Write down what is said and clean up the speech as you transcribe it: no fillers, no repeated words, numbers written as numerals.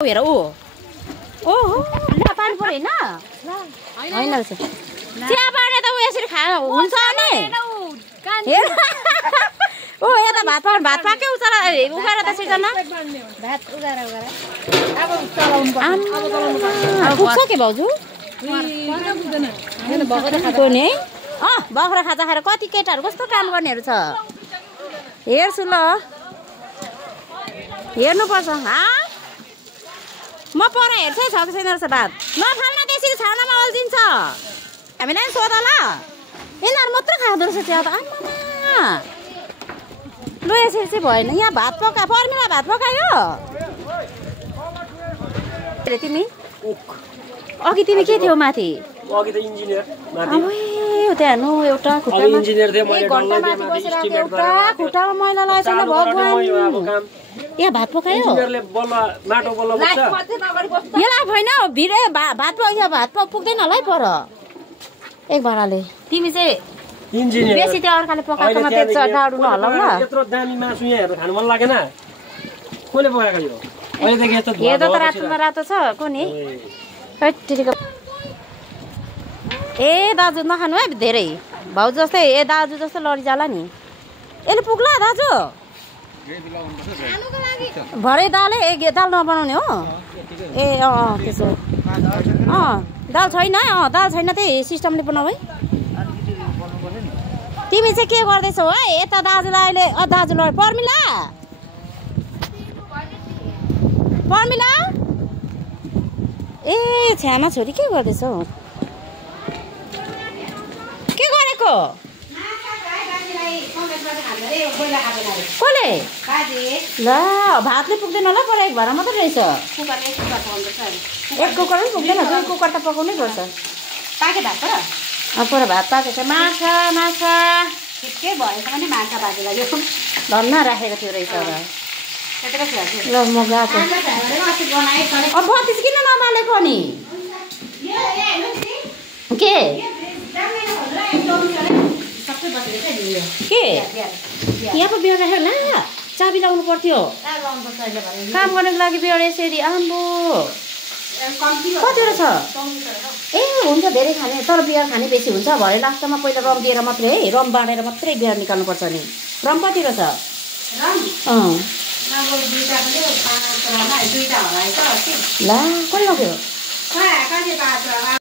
हेर ओहो पानी पऱ्यो होइन रहेछ चिया पानी त ऊ यसरी खा हुन्छ नि ओ यता भात पाक्यो उखाएर त सिर्जना भात उगाएर पुग्छ के भाउजू नि बख्रा खाजा खाएर कति केटाहरू कस्तो काम गर्नेहरू छ हेर्छु ल हेर्नुपर्छ म पर हेर्छु है छ कि छैन रहेछ भात नफाल्न त्यसरी छानामा अल्झिन्छ हामीलाई नि सोध ल यिनीहरू मात्र खाँदो रहेछ चिया त आम्मा लु यसरी चाहिँ भएन यहाँ भात पका पर्मिला भात पकायो तिमी अघि तिमी के थियौ माथि अघि त इन्जिनियर माथि त्यहाँ नु एउटा खुट्टामा इन्जिनियर थिए मैले घन्टा माथि बसेर एउटा खुट्टामा मैला लागेछ ल भगवान यहाँ भात पकायो इन्जिनियरले बल्ल माटो बल्ल बस्छ यसलाई भएन भिडे भात पकायो भात पुग्दैन होला है पर एक भाडाले तिमी चाहिँ इन्जिनियर बेसी त्यो अर्काले पकाएको मात्रै डाडु नहलाउ ल यत्रो दामी मासु यहाँ हेर्नु खानु मन लागेन कसले पकाएको यो अहिलेदेखि यस्तो हेर्दा त रातोमा रातो छ कुनी ए दाजु नखानु है धेरै भाउजू जस्तै दाजु जस्तो लडिजाला नि यसले पुग्ला दाजु भरे दाल दाल नबनाउने हो ए त्यसो दाल छैन दाल छैन त्यही सिस्टमले बनाऊ है तिमी चाहिँ के गर्दैछौ है यता दाजुलाई अहिले दाजुलाई पर्मिला ए छ्यामा छोरी के गर्दैछौ के गरेको कसले ल भातले पुग्दैन होला पर एक भएर मात्रै रहेछ एक कुकर पनि पुग्दैन दुई कुकर त पकाउनै पर्छ पाके भात पर भात पाकेको माछा ठिकै भएछ भने माछा भाजी लाग्यो धन्न राखेको थियो रहेछ ल म गएको अब बत्तिस किन नबालेको नि के यहाँ पो बिहान राख्यो ला चाबी लाउनु पर्थ्यो काम गर्नको लागि बिहान यसरी आम्बो कतिवटा छ ए हुन्छ धेरै खाने तर बिहार खाने बेसी हुन्छ भरे लास्टमा पहिला रम दिएर मात्रै है रम बाँडेर मात्रै बिहार निकाल्नुपर्छ नि रम कति रहेछ ला कसले लग्यो